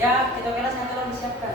Ya, kita kira satu lagi disiapkan.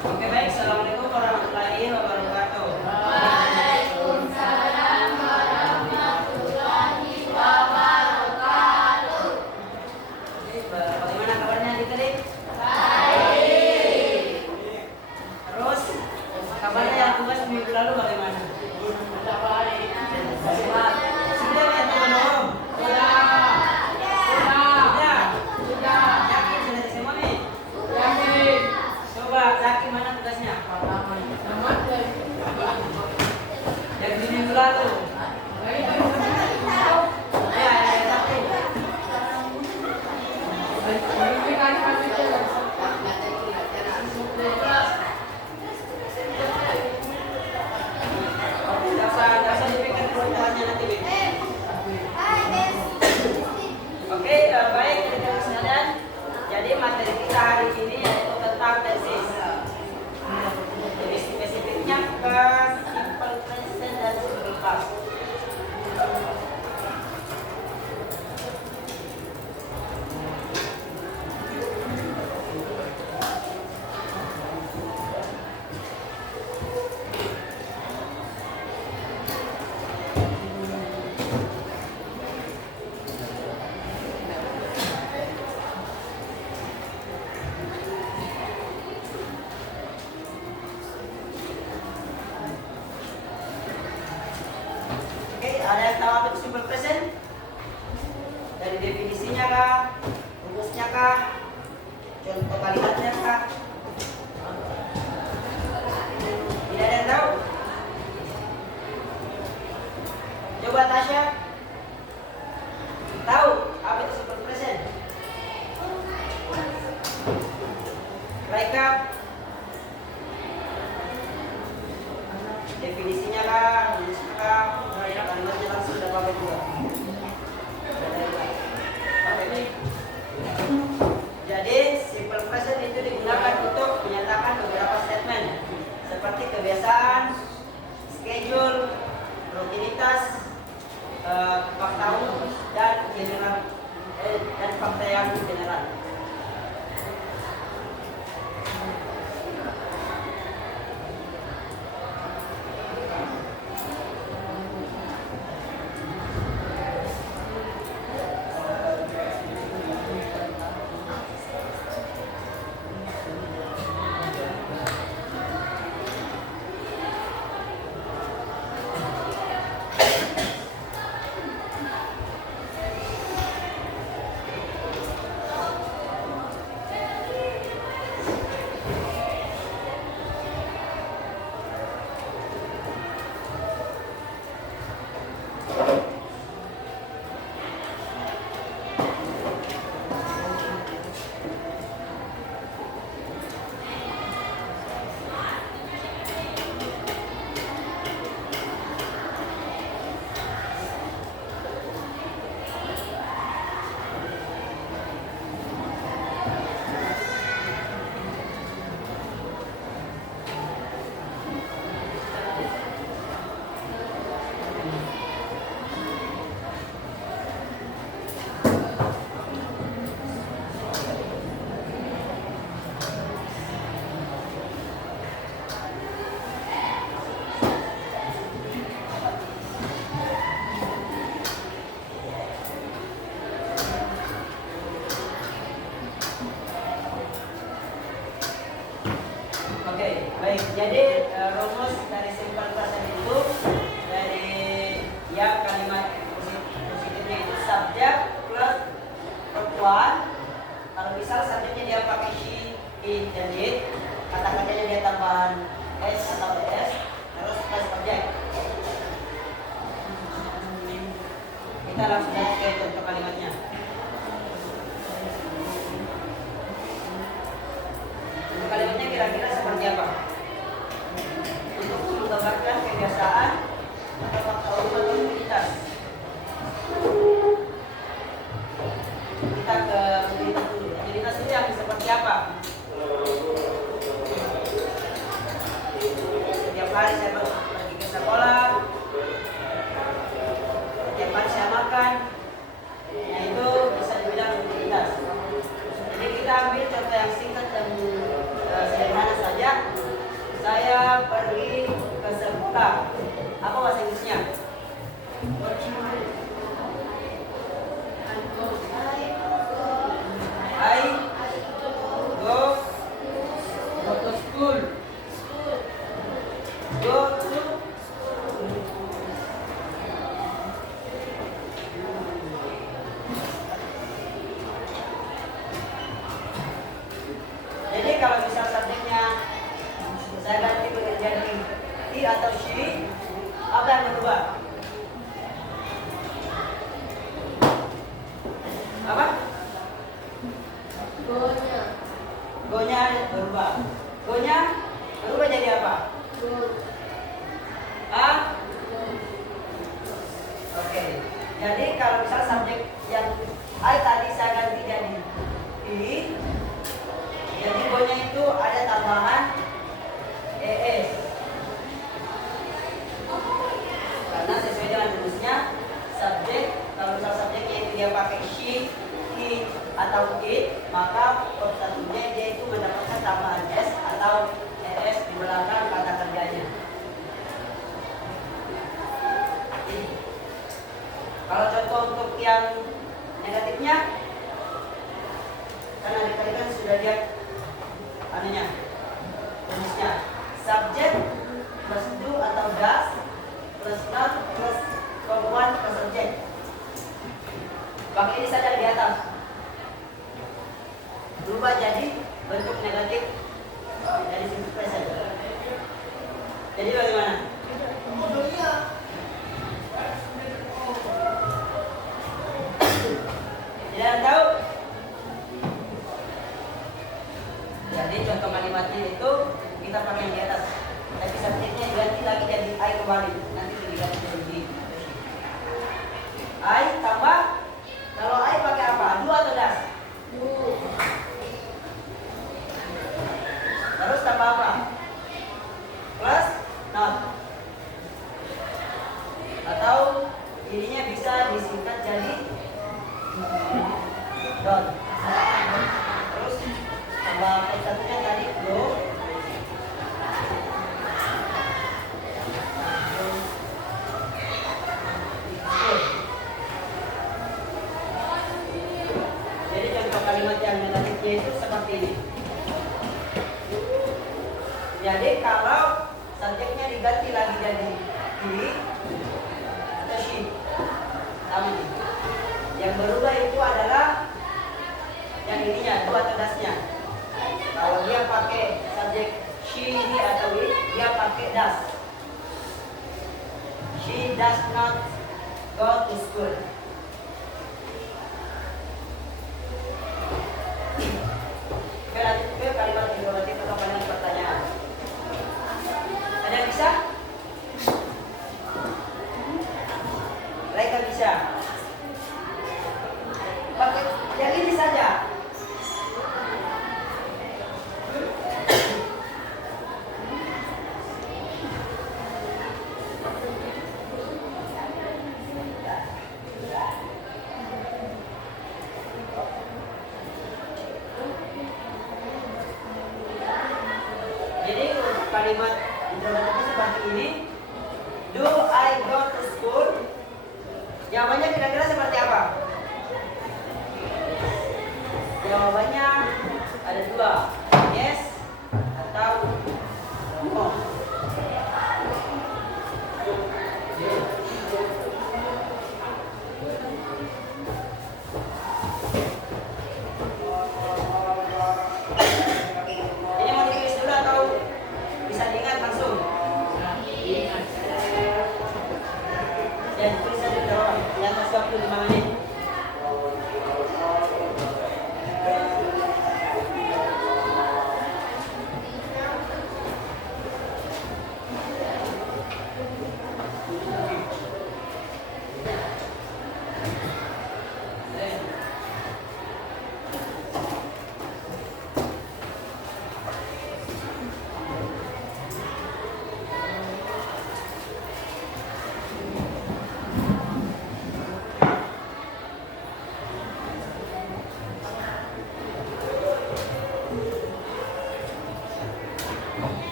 Oke baik, Assalamualaikum warahmatullahi wabarakatuh. Waalaikumsalam warahmatullahi wabarakatuh. Bagaimana kabarnya adik-adik? Baik. Terus kabarnya yang tugas minggu lalu bagaimana? Sehat. Sudah ya teman-teman? Sudah. Yakin sudah semua nih? Coba Zaki mana tugasnya? Yang di minggu lalu. Ya, satu. Nggak usah dipikir peruntukannya nanti, Bim. Oke, baik teman-teman sekalian. Jadi materi kita hari ini yaitu tentang tesis. Jadi spesifiknya ke simple present dan simple past. Oke, ada yang tahu apa itu simple present? Dari definisinya kah? Rumusnya kah? Contoh kalimatnya kah? Tidak ada yang tahu? Coba Tasya. Tahu apa itu simple present? Raika? Definisinya kah? Rumusnya kah? Kalimatnya langsung udah pakai juga. Jadi simple present itu digunakan untuk menyatakan beberapa statement seperti kebiasaan, schedule, rutinitas, fakta umum dan general dan fakta yang general. Baik, jadi rumus dari simple present itu dari yang kalimat positifnya itu subjek plus perempuan. Kalau misal subjeknya dia pakai she, it, dan it, kata-katanya dia tambahan s atau es, terus plus objek. Kita langsung lihat ke contoh kalimatnya. Contoh kalimatnya kira-kira seperti apa? Untuk menggambarkan kebiasaan atau fakta umum atau komunitas. Kita ke komunitas dulu. Komunitas itu yang seperti apa? Setiap hari saya pergi ke sekolah, setiap hari saya makan. Nah, itu bisa dibilang komunitas. Jadi kita ambil contoh yang singkat dan sederhana saja. Saya pergi ke sekolah. Apa bahasa Inggrisnya? I go to school. Go to Jadi kalau misal subjeknya saya ganti jadi he atau she, apa yang berubah? Apa? Go-nya berubah. Go-nya berubah jadi apa? Ah? Oke. Jadi kalau misal subjek yang I tadi saya ganti jadi he, jadi go-nya itu ada tambahan es. Karena sesuai dengan rumusnya subjek, kalau misal subjeknya itu dia pakai she, he, atau it, maka verb satunya dia itu mendapatkan tambahan s atau es di belakang kata kerjanya. Kalau contoh untuk yang negatifnya, kan adik-adik kan sudah lihat anunya, rumusnya subjek plus do atau does plus not plus one plus subjek. Pakai ini saja di atas, berubah jadi bentuk negatif dari simple present. Jadi bagaimana? Tidak tahu? Jadi contoh kalimatnya itu kita pakai yang di atas, tapi subjeknya diganti lagi jadi I kembali, nanti diganti jadi he. I tambah, kalau I pakai apa? Do atau does? Terus tambah apa? Plus not. Atau ininya bisa disingkat jadi don't. Terus tambah satunya tadi go. Jadi contoh kalimat yang negatifnya itu seperti ini. Jadi kalau subjeknya diganti lagi jadi he atau she, sama ini. Yang berubah itu adalah yang ininya, do atau does-nya. Kalau dia pakai subjek she, he atau it, dia pakai does. She does not go to school. Ke kalimat interrogatif atau kalimat pertanyaan. Ada yang bisa? Mereka bisa. Pakai yang ini saja. Jadi kalimat interrogatif seperti ini. Do I go to school? Jawabannya kira-kira seperti apa? Jawabannya ada dua, yes atau no.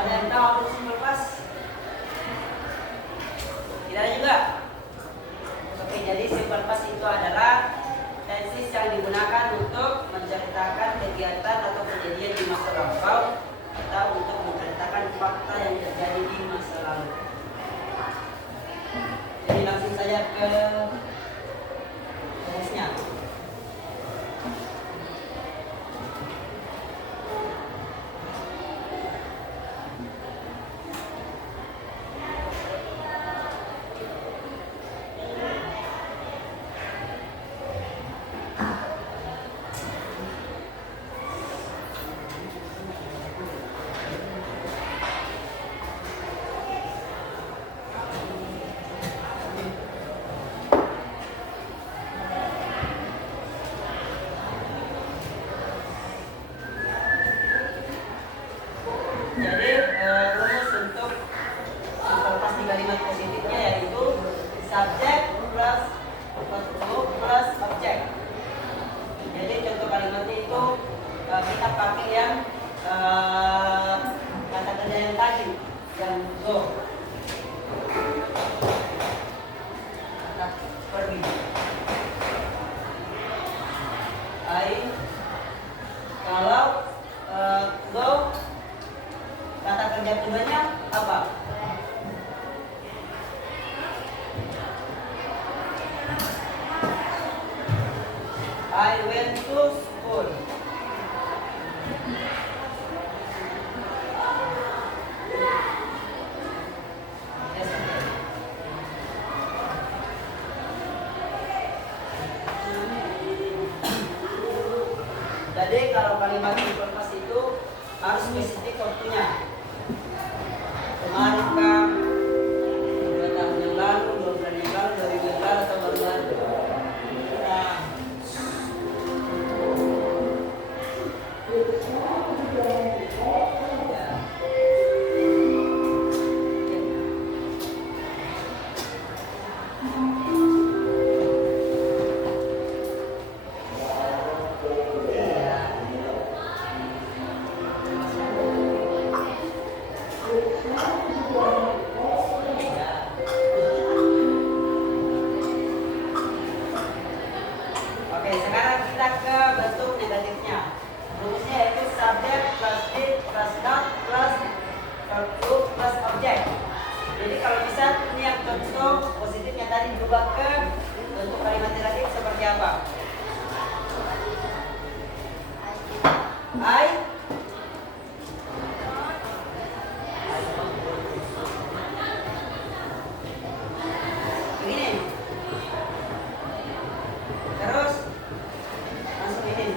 Ada yang tahu apa itu simple past? Tidak ada juga. Oke, jadi simple past itu adalah tenses yang digunakan untuk menceritakan kegiatan atau kejadian di masa lampau atau untuk menceritakan fakta yang terjadi di masa lalu. Jadi langsung saja ke rumusnya. Jadi rumus untuk simple past di kalimat positifnya yaitu subjek plus verb plus objek. Jadi contoh kalimatnya itu kita pakai yang kata kerja yang tadi, yang go, kata pergi. Kalau go, kata kerja keduanya apa? I went to school. Yes. Jadi kalau kalimat simple past itu harus spesifik waktunya. Kemarin kah, 2 tahun yang lalu, 2 bulan yang lalu, 2 minggu yang lalu, atau baru-baru. Nah, oke, sekarang kita ke bentuk negatifnya. Rumusnya yaitu subjek plus did plus not plus verb plus objek. Jadi kalau bisa ini yang contoh positifnya tadi berubah ke bentuk kalimat negatif seperti apa? I begini. Terus langsung ini.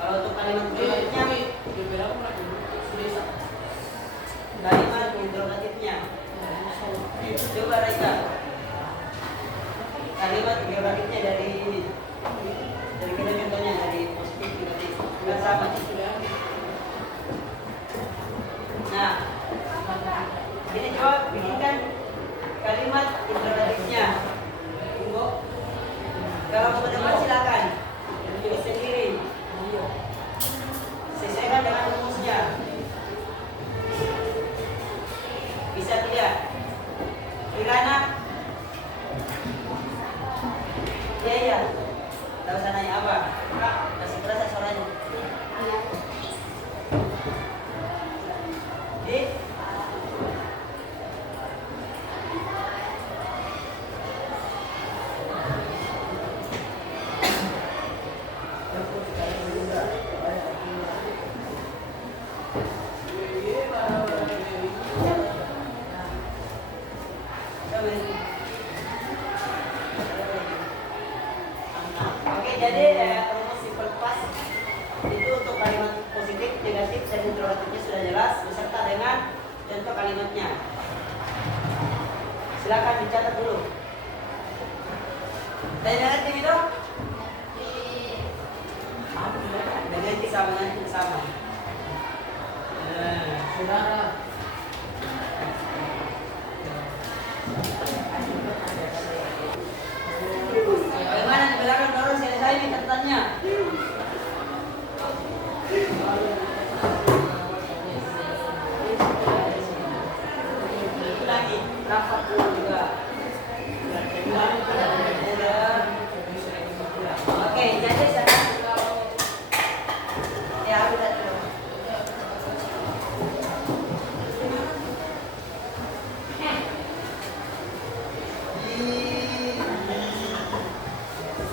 Kalau untuk kalimat berikutnya, kalimat interrogatifnya. Coba Raisa. Kalimat interrogatifnya dari ini. Dari kita contohnya dari positif negatif. Enggak sama. Nah, ini coba bikinkan kalimat interrogatifnya. Kalau mau mendapat silakan. Tulis sendiri. Sesuaikan dengan rumusnya. Bisa tidak? Kirana? Iya. Tahu usah nanya apa? Masih berasa suaranya? Di? Oke, jadi rumus simple past itu untuk kalimat positif, negatif, dan interrogatifnya sudah jelas beserta dengan contoh kalimatnya. Silakan dicatat dulu. Dengan itu dengan sama. Saudara. Bagaimana di belakang orang selesai nih catatannya? Lagi berapa puluh juga? Oke, jadi sekarang ya aku lihat dulu.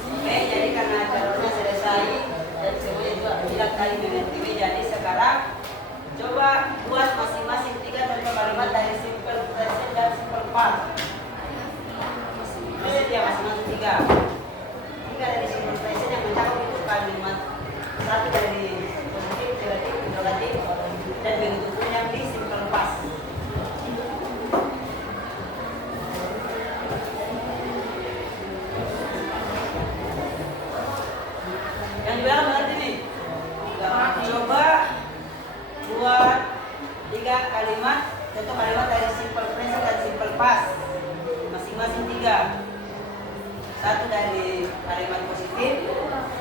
Oke, jadi karena jalurnya selesai dan semuanya juga tidak kali dengan TV, jadi sekarang coba buat masing-masing 3 contoh kalimat dari simple present dan simple past. Present ya masing-masing 3 dari simple present yang mencakup itu kalimat 1 dari positif, negatif, interrogatif, dan begitu pun yang di simple past. Yang dibilang berarti nih, coba buat 3 kalimat, contoh kalimat dari simple present dan simple past, masing-masing 3. 1 dari kalimat positif,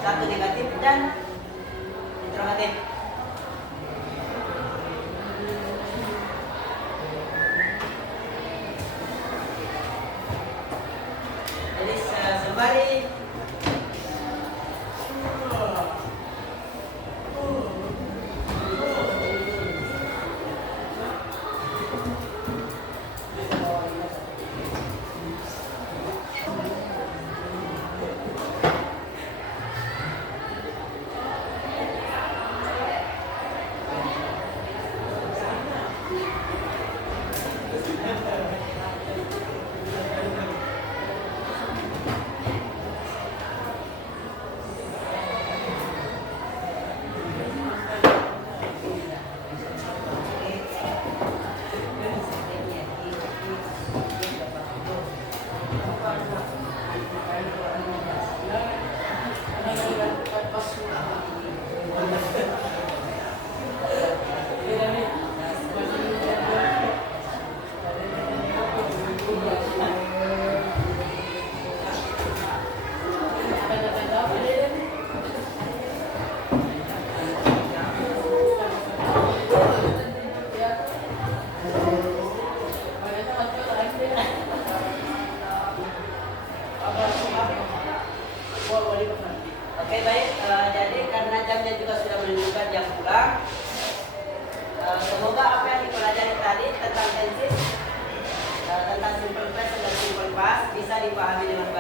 1 negatif, dan interrogatif. Jadi sembari oke, baik, jadi karena jamnya juga sudah menunjukkan jam pulang, semoga apa yang dipelajari tadi tentang tenses, tentang simple present dan simple past bisa dipahami dengan baik.